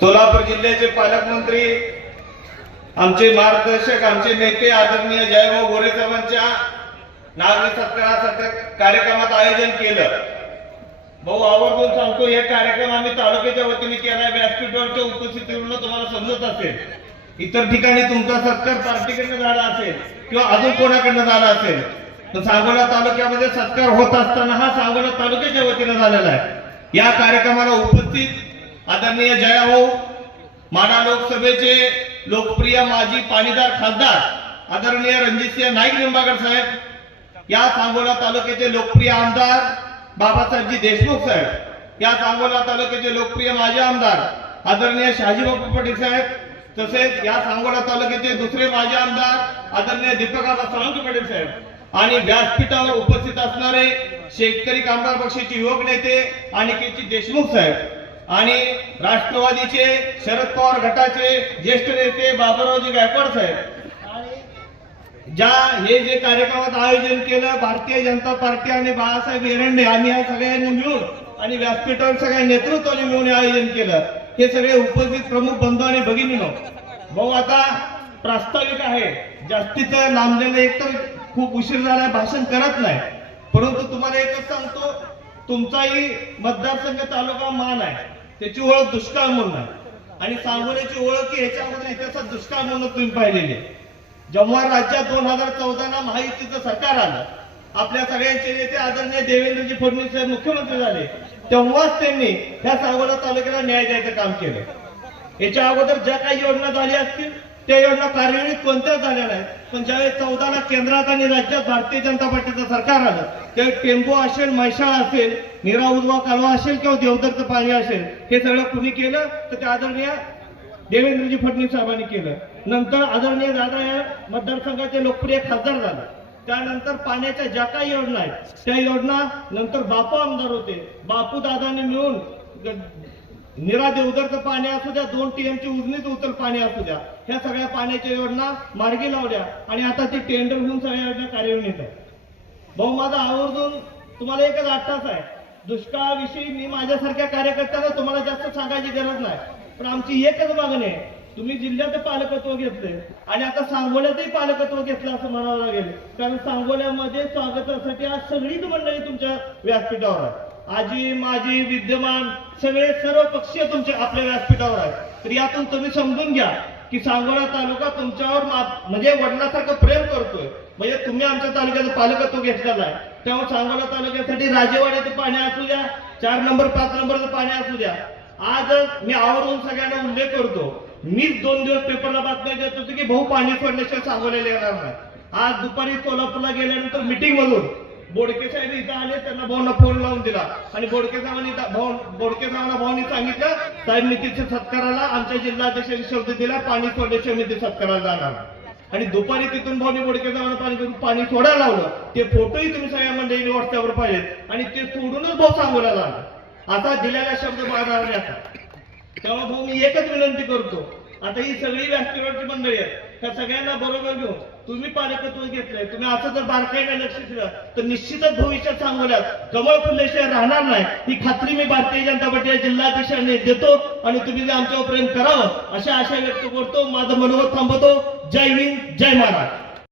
सोलापूर जिल्ह्याचे पालकमंत्री आमचे मार्गदर्शक आमचे नेते आदरणीय जयभाऊ गोरे साहेबांच्या नागरी सत्कारासाठी कार्यक्रमात आयोजन केलं. भाऊ आवर्जून सांगतो हे कार्यक्रम आम्ही तालुक्याच्या वतीने केला व्यासपीठावरच्या उपस्थितीवरून तुम्हाला समजत असेल. इतर ठिकाणी तुमचा सत्कार पार्टीकडनं झाला असेल किंवा अजून कोणाकडनं झाला असेल तर सांगोला तालुक्यामध्ये सत्कार होत असताना हा सांगोला तालुक्याच्या वतीनं झालेला आहे. या कार्यक्रमाला उपस्थित आदरणीय जयाभाऊ माडा लोकसभेचे लोकप्रिय माजी पाणीदार खासदार आदरणीय रणजितसिंह नाईक निंबाळकर साहेब या सांगोला तालुक्याचे लोकप्रिय आमदार बाबासाहेबजी देशमुख साहेब या सांगोला तालुक्याचे लोकप्रिय माजी आमदार आदरणीय शहाजीबापू पटेल साहेब तसेच या सांगोला तालुक्याचे दुसरे माजी आमदार आदरणीय दीपकाबा सावंत पटेल साहेब आणि व्यासपीठावर उपस्थित असणारे शेतकरी कामगार पक्षाचे युवक नेते आणि के देशमुख साहेब. आणि राष्ट्रवादीचे शरद पवार गटाचे ज्येष्ठ नेते बाबुरावजी गायकवाड साहेब. आणि ज्या हे जे कार्यक्रमात आयोजन केलं भारतीय जनता पार्टी आणि बाळासाहेब एरंडे आम्ही या सगळ्यांनी मिळून आणि व्यासपीठावर सगळ्या नेतृत्वाने मिळून आयोजन केलं. हे सगळे उपस्थित प्रमुख बंधू आणि भगिनीनो भाऊ आता प्रास्ताविक आहे. जास्तीत लांबलेलं एक तर खूप उशीर झालाय भाषण करत नाही. परंतु तुम्हाला एकच सांगतो तुमचाही मतदारसंघ तालुका मान आहे. त्याची ओळख दुष्काळ म्हणून आहे. आणि सांगोल्याची ओळख ही ह्याच्यामध्ये इतिहासात दुष्काळ म्हणून तुम्ही पाहिलेली आहे. जेव्हा राज्यात दोन हजार चौदा महायुतीचं सरकार आलं आपल्या सगळ्यांचे नेते आदरणीय देवेंद्रजी फडणवीस साहेब मुख्यमंत्री झाले तेव्हाच त्यांनी ह्या सांगोला तालुक्याला न्याय द्यायचं काम केलं. याच्या अगोदर ज्या काही योजना झाल्या असतील त्या योजना कार्यान्वित कोणत्याच झाल्या नाहीत. पण ज्यावेळेस चौदाला केंद्रात आणि राज्यात भारतीय जनता पार्टीचं सरकार आलं त्यावेळी टेम्पो असेल म्हैसाळ असेल निरा उजवा कालवा असेल किंवा देवदरचं पाणी असेल हे सगळं कुणी केलं? तर ते आदरणीय देवेंद्रजी फडणवीस साहेबांनी केलं. नंतर आदरणीय दादा या मतदारसंघाचे लोकप्रिय खासदार झाले. त्यानंतर पाण्याच्या ज्या काही योजना आहेत त्या योजना नंतर बापू आमदार होते. बापू दादांनी मिळून निरा देवदरचं पाणी असू द्या दोन टीएमची उजनीत उचल पाणी असू द्या ह्या सगळ्या पाण्याच्या योजना मार्गी लावल्या आणि आता ते टेंडर होऊन सगळ्या योजना कार्यान्वित आहेत. भाऊ माझा आवर्जून तुम्हाला एकच आठवत आहे. दुष्काळाविषयी मी माझ्यासारख्या कार्यकर्त्याला तुम्हाला जास्त सांगायची गरज नाही. पण आमची एकच मागणी आहे. तुम्ही जिल्ह्यात पालकत्व घेतले आणि आता सांगोल्यातही पालकत्व घेतलं असं म्हणावं लागेल. कारण सांगोल्यामध्ये स्वागतासाठी आज सगळीच मंडळी तुमच्या व्यासपीठावर आहे आजी माजी विद्यमान सगळे सर्व पक्षीय तुमच्या आपल्या व्यासपीठावर आहेत. तर यातून तुम्ही समजून घ्या. की सांगोला तालुका तुमच्यावर म्हणजे वडिलासारखं प्रेम करतोय. म्हणजे तुम्ही आमच्या तालुक्याचं पालकत्व घेतलेला आहे. त्यामुळे सांगोला तालुक्यासाठी राजेवाड्याचं पाणी असू द्या चार नंबर पाच नंबरचं पाणी असू द्या. आज मी आवरून सगळ्यांना उल्लेख करतो. मीच दोन दिवस पेपरला बातम्या देत होतो की भाऊ पाणी सोडल्याशिवाय सांगोल्याला येणार नाही. आज दुपारी सोलापूरला गेल्यानंतर मिटिंग मधून बोडके साहेब इथं आले त्यांना भाऊना फोन लावून दिला. आणि बोडके साहेबांनी भाऊ बोडके साहेबांना भाऊनी सांगितलं साहेब नितीच्या सत्काराला आमच्या जिल्हाध्यक्षांनी शब्द दिला पाणी सोडल्याशिवाय मी ते सत्काराला जाणार. आणि दुपारी तिथून भाऊनी बोडके साहेबांना पाणी करून पाणी सोडायला लावलं. ते फोटोही तुम्ही सगळ्या मंडळीने व्हॉट्सअपवर पाहिलेत. आणि ते सोडूनच भाऊ सांगोला लागला. आता दिलेला शब्द बाळगणार नाही आता. तेव्हा भाऊ मी एकच विनंती करतो. आता ही सगळी व्यासपीठावरची मंडळी आहेत. त्या सगळ्यांना बरोबर घेऊन तुम्ही पालकत्व घेतलंय. तुम्ही असं जर बारकाईने लक्ष दिलं तर निश्चितच भविष्यात सांगोल्यात कमळ फुलल्याशिवाय राहणार नाही. ही खात्री मी भारतीय जनता पार्टीच्या जिल्हाध्यक्षांनी देतो आणि तुम्ही जे आमच्यावर प्रेम करावं अशा आशा व्यक्त करतो. माझं मनोगत थांबवतो. जय हिंद जय महाराज